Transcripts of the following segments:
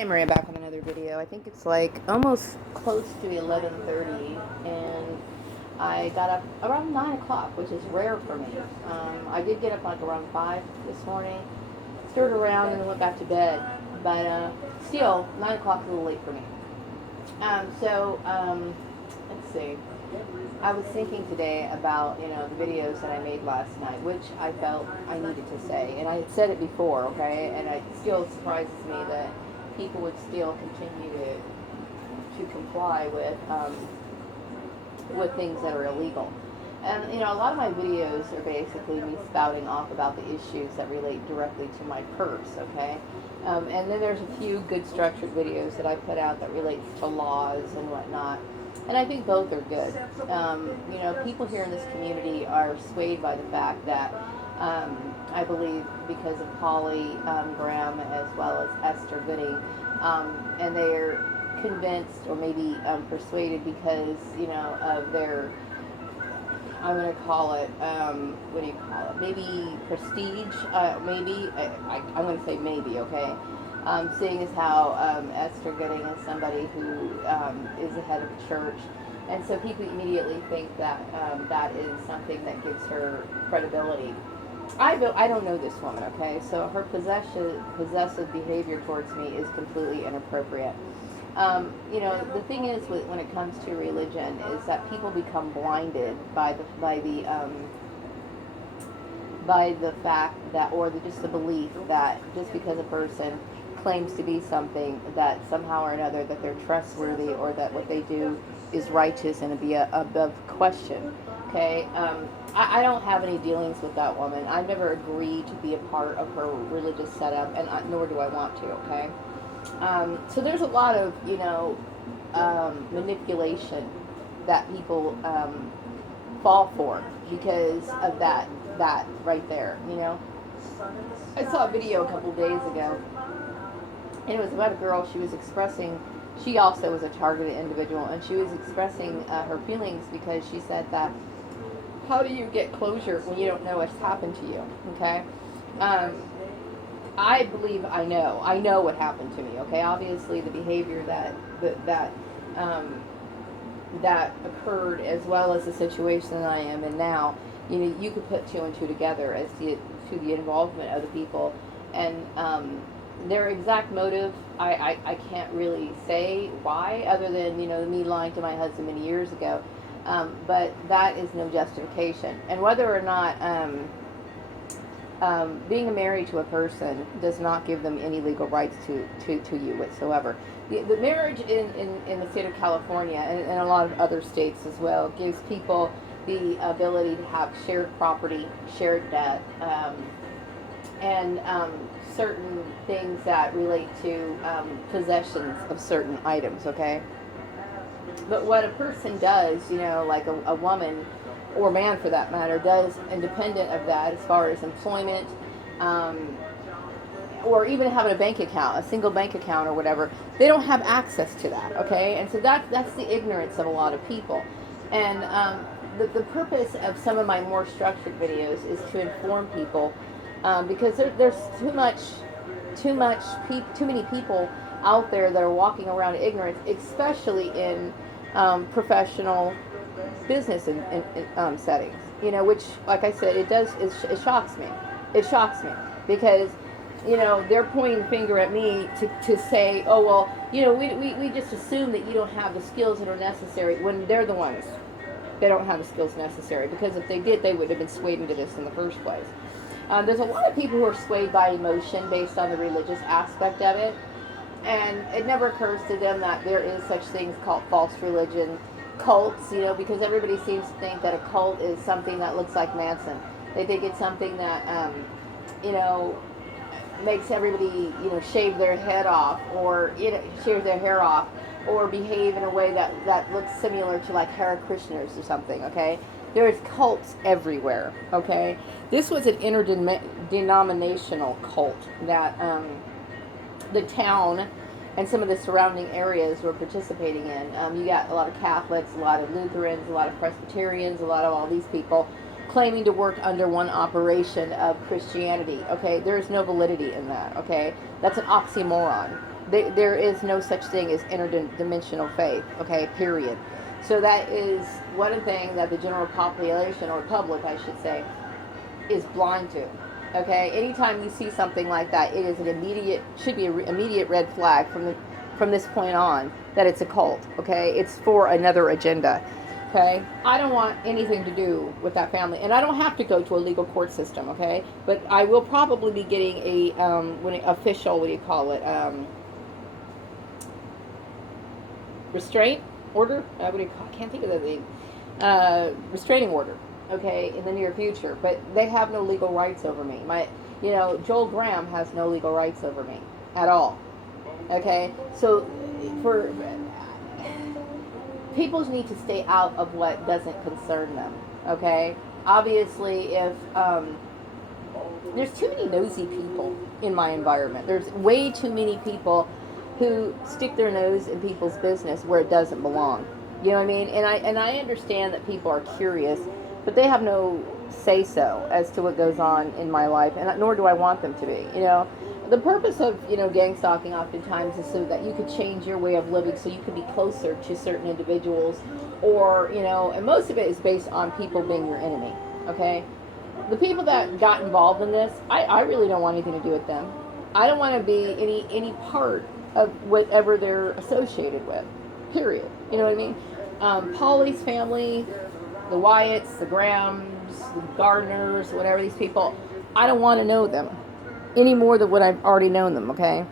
Hey Maria, back with another video. I think it's like almost close to 11:30, and I got up around 9 o'clock, which is rare for me. I did get up like around 5 this morning, stirred around, and then went back to bed. But still, 9 o'clock is a little late for me. Let's see. I was thinking today about, the videos that I made last night, which I felt I needed to say. And I had said it before, okay? And it still surprises me that people would still continue to comply with things that are illegal. And, a lot of my videos are basically me spouting off about the issues that relate directly to my purse, okay? And then there's a few good structured videos that I put out that relates to laws and whatnot. And I think both are good. People here in this community are swayed by the fact that I believe because of Polly Graham as well as Esther Gooding, and they're convinced or maybe persuaded because, of their, I'm going to call it, what do you call it? Maybe prestige, maybe. I'm going to say maybe, okay? Seeing as how Esther Gooding is somebody who is the head of the church. And so people immediately think that that is something that gives her credibility. I don't know this woman, okay? So her possessive behavior towards me is completely inappropriate. The thing is, when it comes to religion, is that people become blinded by the fact that, or just the belief that just because a person claims to be something, that somehow or another that they're trustworthy or that what they do is righteous and be above question. Okay, I don't have any dealings with that woman. I've never agreed to be a part of her religious setup, and nor do I want to. Okay. So there's a lot of, manipulation that people fall for because of that right there, I saw a video a couple days ago, and it was about a girl. She also was a targeted individual, and she was expressing her feelings because she said that, how do you get closure when you don't know what's happened to you, okay? I believe I know what happened to me. Okay, obviously the behavior that occurred, as well as the situation that I am in now. You could put two and two together as to the involvement of the people, and their exact motive. I can't really say why, other than me lying to my husband many years ago. But that is no justification, and whether or not. Being married to a person does not give them any legal rights to you whatsoever. The marriage in the state of California and a lot of other states as well gives people the ability to have shared property, shared debt, and certain things that relate to possessions of certain items, okay? But what a person does, like a woman or man for that matter, does independent of that, as far as employment, or even having a bank account, a single bank account or whatever, they don't have access to that, okay? And so that's the ignorance of a lot of people. And the purpose of some of my more structured videos is to inform people, because there's too many people out there that are walking around in ignorance, especially in professional business in settings, which, like I said, it shocks me. It shocks me because, they're pointing the finger at me to say, oh, well, we just assume that you don't have the skills that are necessary, when they're the ones that don't have the skills necessary, because if they did, they would have been swayed into this in the first place. There's a lot of people who are swayed by emotion based on the religious aspect of it, and it never occurs to them that there is such things called false religion, cults, because everybody seems to think that a cult is something that looks like Manson. They think it's something that, makes everybody, shave their head off, or, shave their hair off, or behave in a way that looks similar to like Hare Krishnas or something, okay? There's cults everywhere, okay? This was an interdenominational cult that the town and some of the surrounding areas were participating in. You got a lot of Catholics, a lot of Lutherans, a lot of Presbyterians, a lot of all these people claiming to work under one operation of Christianity. Okay, there is no validity in that. Okay, that's an oxymoron. There is no such thing as interdimensional faith, okay, period. So that is one thing that the general population, or public, I should say, is blind to. Okay, anytime you see something like that, it is an immediate, should be an immediate red flag from this point on that it's a cult. Okay, it's for another agenda. Okay, I don't want anything to do with that family, and I don't have to go to a legal court system. Okay, but I will probably be getting a official, what do you call it, restraint order. What do you call? I can't think of the name. Restraining order. Okay, in the near future, but they have no legal rights over me. Joel Graham has no legal rights over me at all. Okay, so for people need to stay out of what doesn't concern them. Okay, obviously, if there's too many nosy people in my environment, there's way too many people who stick their nose in people's business where it doesn't belong. You know what I mean? And I understand that people are curious, but they have no say so as to what goes on in my life, and nor do I want them to be. The purpose of gang stalking oftentimes is so that you could change your way of living, so you could be closer to certain individuals, or and most of it is based on people being your enemy. Okay, the people that got involved in this, I really don't want anything to do with them. I don't want to be any part of whatever they're associated with. Period. You know what I mean? Polly's family, the Wyatts, the Grahams, the Garners, whatever these people, I don't want to know them any more than what I've already known them, okay?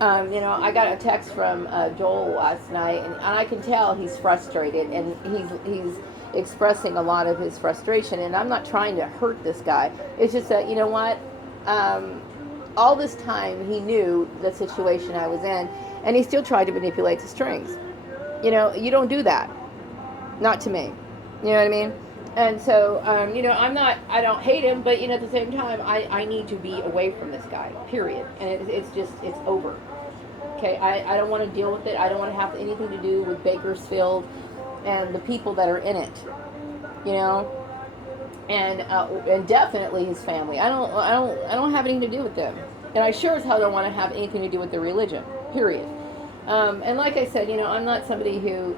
I got a text from Joel last night, and I can tell he's frustrated, and he's expressing a lot of his frustration, and I'm not trying to hurt this guy. It's just that, you know what? All this time he knew the situation I was in, and he still tried to manipulate the strings. You don't do that. Not to me. You know what I mean? And so, I don't hate him, but, at the same time, I need to be away from this guy, period. And it's over. Okay? I don't want to deal with it. I don't want to have anything to do with Bakersfield and the people that are in it. And definitely his family. I don't have anything to do with them. And I sure as hell don't want to have anything to do with their religion, period. And like I said, I'm not somebody who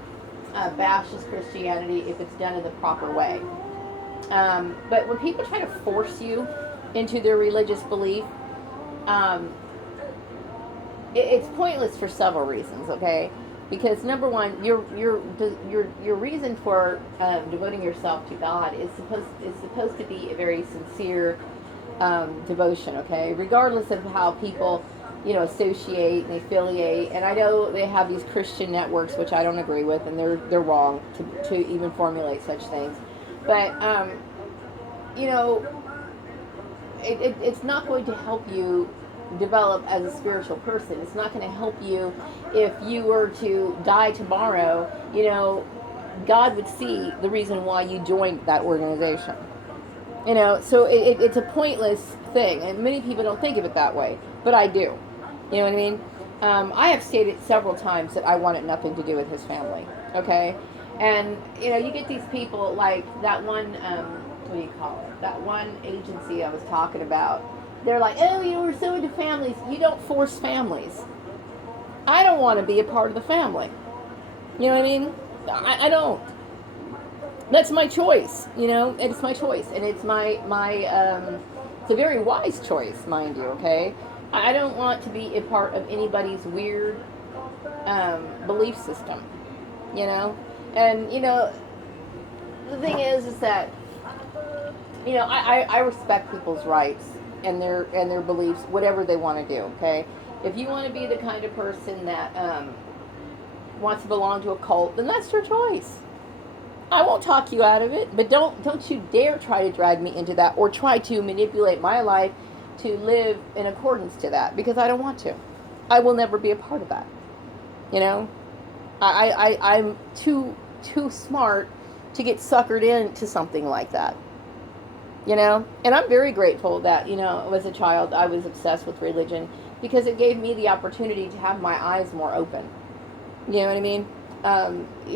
bashes Christianity if it's done in the proper way. But when people try to force you into their religious belief, it's pointless for several reasons. Okay, because number one, your reason for devoting yourself to God is supposed to be a very sincere devotion. Okay, regardless of how people associate and affiliate. And I know they have these Christian networks, which I don't agree with, and they're wrong to even formulate such things. But it's not going to help you develop as a spiritual person. It's not going to help you if you were to die tomorrow. God would see the reason why you joined that organization. So it's a pointless thing, and many people don't think of it that way, but I do. You know what I mean? I have stated several times that I wanted nothing to do with his family, okay? And, you get these people like that one, what do you call it? That one agency I was talking about. They're like, oh, we're so into families. You don't force families. I don't want to be a part of the family. You know what I mean? I don't. That's my choice, it's my choice. And it's it's a very wise choice, mind you, okay? I don't want to be a part of anybody's weird belief system, And, the thing is that, I respect people's rights and their beliefs, whatever they want to do, okay? If you want to be the kind of person that wants to belong to a cult, then that's your choice. I won't talk you out of it, but don't you dare try to drag me into that or try to manipulate my life to live in accordance to that, because I don't want to. I will never be a part of that. I'm too smart to get suckered into something like that. And I'm very grateful that, as a child I was obsessed with religion, because it gave me the opportunity to have my eyes more open. You know what I mean?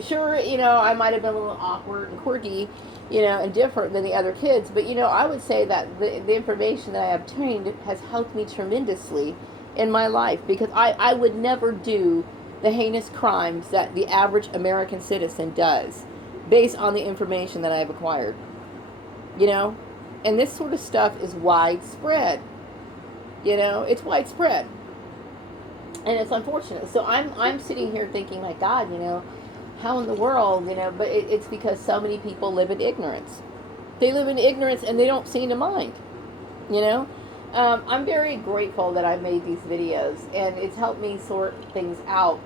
Sure, I might have been a little awkward and quirky, and different than the other kids, but, I would say that the information that I obtained has helped me tremendously in my life, because I would never do the heinous crimes that the average American citizen does based on the information that I've acquired. You know? And this sort of stuff is widespread. You know, it's widespread. And it's unfortunate. So I'm sitting here thinking, my God, you know, how in the world, you know, but it's because so many people live in ignorance. They live in ignorance and they don't seem to mind, you know. I'm very grateful that I made these videos, and it's helped me sort things out.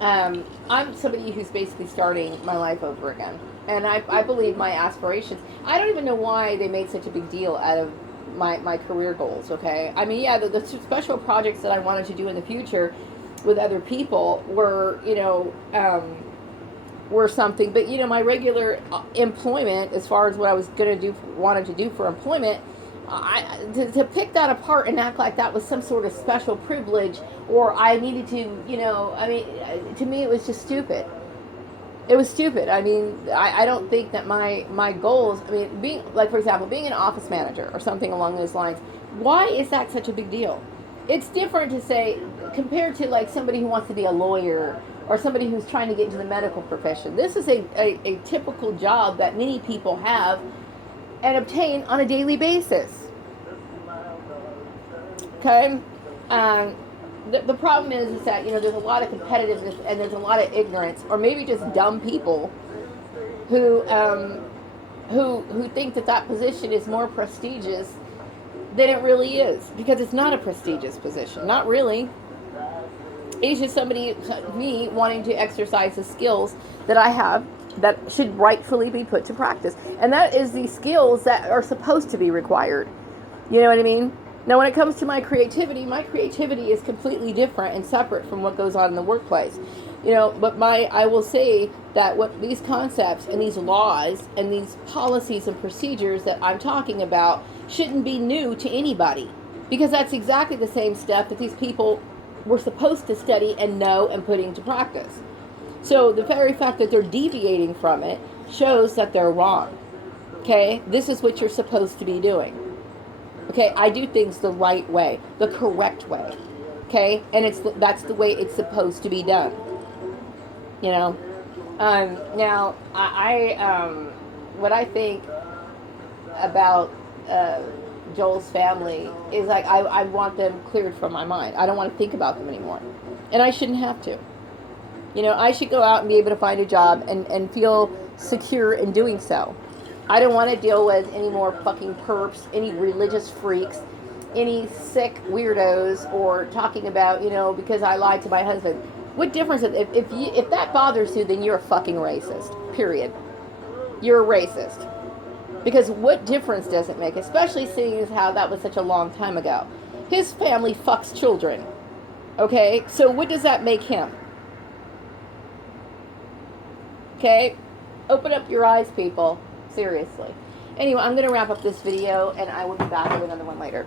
I'm somebody who's basically starting my life over again. And I believe my aspirations, I don't even know why they made such a big deal out of my career goals, okay? I mean, yeah, the special projects that I wanted to do in the future with other people were, you know, were something. But, you know, my regular employment, as far as what I was going to do, wanted to do for employment, to pick that apart and act like that was some sort of special privilege, or I needed to, you know, I mean, to me it was just stupid. It was stupid. I mean, I don't think that my goals, I mean, being, like, for example, being an office manager or something along those lines, why is that such a big deal? It's different to say, compared to like somebody who wants to be a lawyer or somebody who's trying to get into the medical profession. This is a typical job that many people have and obtain on a daily basis. Okay? The problem is that, you know, there's a lot of competitiveness and there's a lot of ignorance, or maybe just dumb people who think that that position is more prestigious than it really is, because it's not a prestigious position. Not really. It's just me wanting to exercise the skills that I have that should rightfully be put to practice. And that is the skills that are supposed to be required. You know what I mean? Now, when it comes to my creativity is completely different and separate from what goes on in the workplace. You know, but I will say that what these concepts and these laws and these policies and procedures that I'm talking about shouldn't be new to anybody, because that's exactly the same stuff that these people were supposed to study and know and put into practice. So the very fact that they're deviating from it shows that they're wrong. Okay? This is what you're supposed to be doing. Okay? I do things the right way, the correct way. Okay? And that's the way it's supposed to be done. You know? Now, what I think about Joel's family is, like, I want them cleared from my mind. I don't want to think about them anymore. And I shouldn't have to. You know, I should go out and be able to find a job and feel secure in doing so. I don't want to deal with any more fucking perps, any religious freaks, any sick weirdos, or talking about, you know, because I lied to my husband. What difference? If that bothers you, then you're a fucking racist. Period. You're a racist. Because what difference does it make? Especially seeing as how that was such a long time ago. His family fucks children. Okay? So what does that make him? Okay? Open up your eyes, people. Seriously. Anyway, I'm going to wrap up this video, and I will be back with another one later.